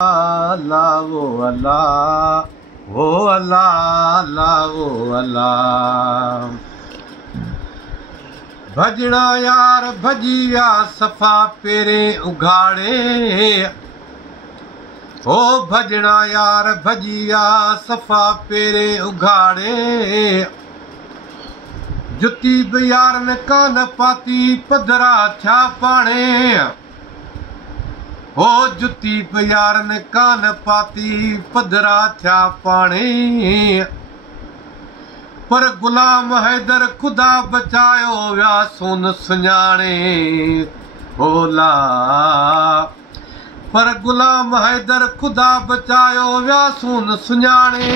अल्लाह वो अल्लाह वो अल्लाह अल्लाह वो अल्लाह। भजड़ा यार भजिया सफ़ा पेरे उघाड़े, ओ भजड़ा यार भजिया सफ़ा पेरे उघाड़े। जुती बि यार ने कान पाती पधरा छा पाणे, हो जुती बि यार ने कान पाती पधरा छा पाणे। पर गुलाम हैदर खुदा बचायो विया सोन सुञाणे होला। पर गुलाम हैदर खुदा बचायो विया सोन सुञाणे।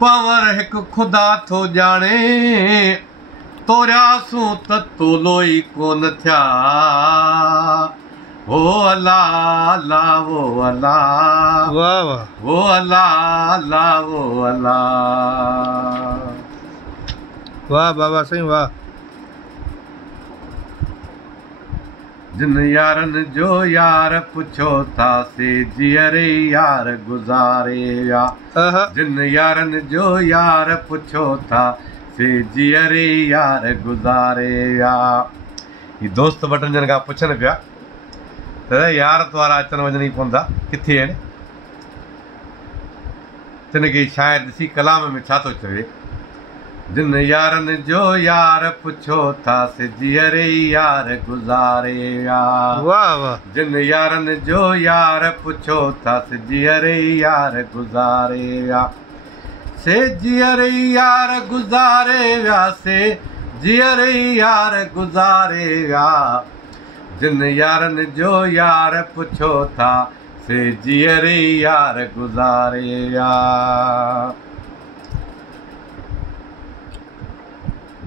पावर हिकु खुदा थो ॼाणे, तोरियासूं त तोलो ई कोन थिया। वो अल्लाह अल्लाह वो अल्लाह वाह वाह वो अल्लाह अल्लाह वो अल्लाह। वाह बाबा साईं वाह। जिन यारनि जो यार पुछो था से जीअरे यार गुज़ारे विया। जिन यारनि जो यार पुछो था से जीअरे यार गुज़ारे विया। ही दोस्त वटनि जन खां पुछनि पिया त यार वारा अचनि वञनि ई पवंदा किथे आहिनि। तिन खे शायदि ॾिसी कलाम में छा थो चवे। जिन यारनि जो यार पुछो था से जीअरे यार गुज़ारे विया। वाह वाह। जिन यारनि जो यार पुछो था से जीअरे यार गुज़ारे विया। से जीअरे यार गुज़ारे विया से जीअरे यार गुज़ारे विया। जिन यारनि जो यार पुछो था से जीअरे यार गुज़ारे विया।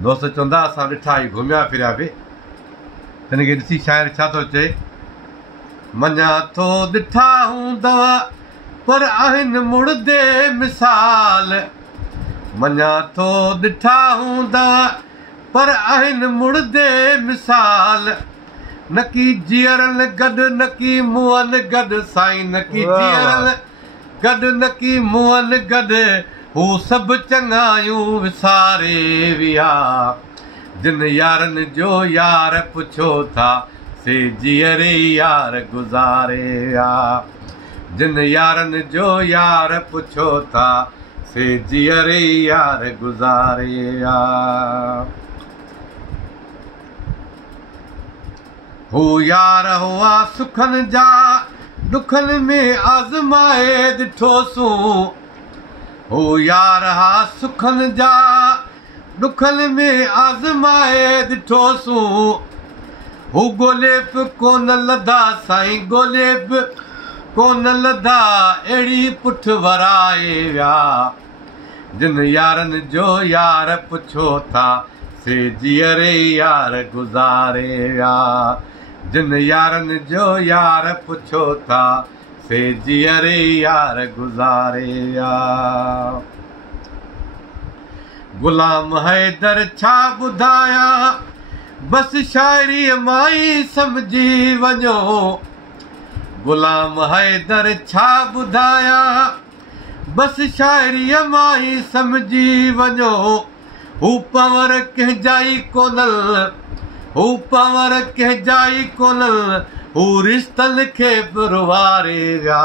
दोस्त चवंदा असां ॾिठा ई घुमिया फिरिया बि। तिन खे ॾिसी शाइर छा थो चए। मञा थो ॾिठा हूंदव पर आहिनि मुड़दे मिसाल। मञा थो ॾिठा हूंदव पर आहिनि मुड़दे मिसाल। न की जीअरनि गॾु न की मुअनि गॾु साईं। न की जीअरनि गॾु न की मुअनि गॾु हू सभु चङायूं विसारे विया। जिन यारनि जो यार पुछो था से जीअरे यार गुज़ारे विया। जिन यारनि जो यार पुछो था से जीअरे यार गुज़ारे विया। हू यार हुआ सुखनि जा दुखनि में आज़माए ॾिठोसूं। हू यार हा सुखनि जा दुखनि में आज़माए ॾिठोसूं। हू ॻोल्हे बि कोन लधा साईं ॻोल्हे बि कोन लधा अहिड़ी पुठ वराए विया। जिन यारनि जो यार पुछो था से जीअरे यार गुज़ारे विया। जिन यारनि जो यार पुछो था से जीअरे यार गुज़ारे विया। गुलाम हैदर छा ॿुधाया बसि शाइरीअ मां ई सम्झी वञो। गुलाम हैदर छा ॿुधाया बसि शाइरीअ मां ई सम्झी वञो। हू पवर कंहिंजा ई कोन्हनि हू पवर कंहिंजा ई कोन्हनि हू रिश्तनि खे बि रुवारे विया।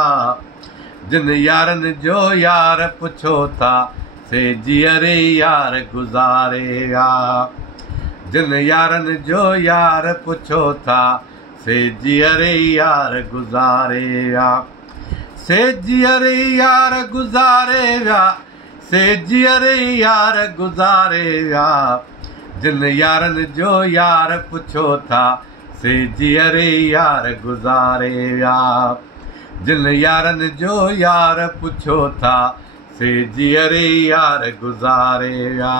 जिन यारनि जो यार पुछो था से जीअरे यार गुज़ारे विया। जिन यारनि जो यार पुछो था से जीअरे यार गुज़ारे विया। से जीअरे यार गुज़ारे विया से जीअरे यार गुज़ारे विया। जिन यारनि जो यार पुछो था से जीअरे यार गुज़ारे विया। जिन यारनि जो यार पुछो था से जीअरे यार गुज़ारे विया।